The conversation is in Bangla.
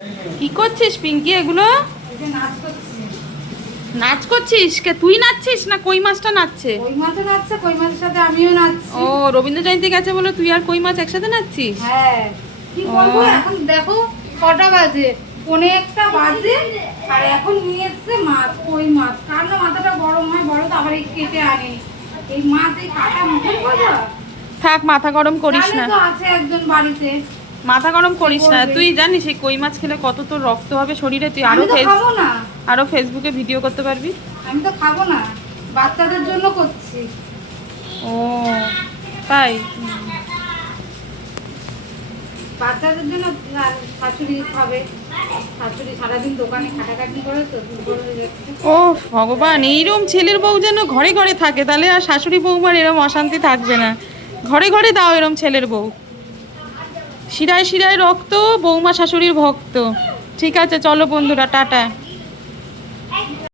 কি করছিস পিঙ্কি এগুলো? নাচ করছি। নাচ করছিস? কে তুই নাচছিস না কই মাছটা নাচছে? কই মাছও নাচছে, কই মাছের সাথে আমিও নাচছি। ও রবীন্দ্র জয়ন্তী গেছে বলে তুই আর কই মাছ একসাথে নাচছিস? হ্যাঁ, কি করবো এখন দেখো কটা বাজে, 1:45 বাজে, আর এখন নিয়ে এসছে মাছ, কই মাছ। কার না মাথাটা গরম হয় বলো তো, আবার এই কেটে আনি এই মাছ, এই কাটা মুখের কথা। থাক মাথা গরম করিস না, তো আছে একজন বাড়িতে। মাথা গরম করিস না। তুই জানিস এই কই মাছ খেলে কত তোর রক্ত হবে শরীরে? তুই আমি তো খাবো না, আরো ফেসবুকে ভিডিও করতে পারবি। আমি তো খাবো না, বাচ্চাদের জন্য করছি। ও তাই? বাচ্চাদের জন্য। আর শাশুড়ি খাবে, শাশুড়ি সারাদিন দোকানে খাটাখাটনি করে তো দুর্বল হয়ে যাচ্ছে। ও ভগবান, এইরকম ছেলের বউ যেন ঘরে ঘরে থাকে, তাহলে আর শাশুড়ি বৌমার এরম অশান্তি থাকবে না। ঘরে ঘরে দাও এরম ছেলের বউ। শিরায় শিরায় রক্ত, বৌমা শাশুড়ির ভক্ত। ঠিক আছে চলো বন্ধুরা, টাটা।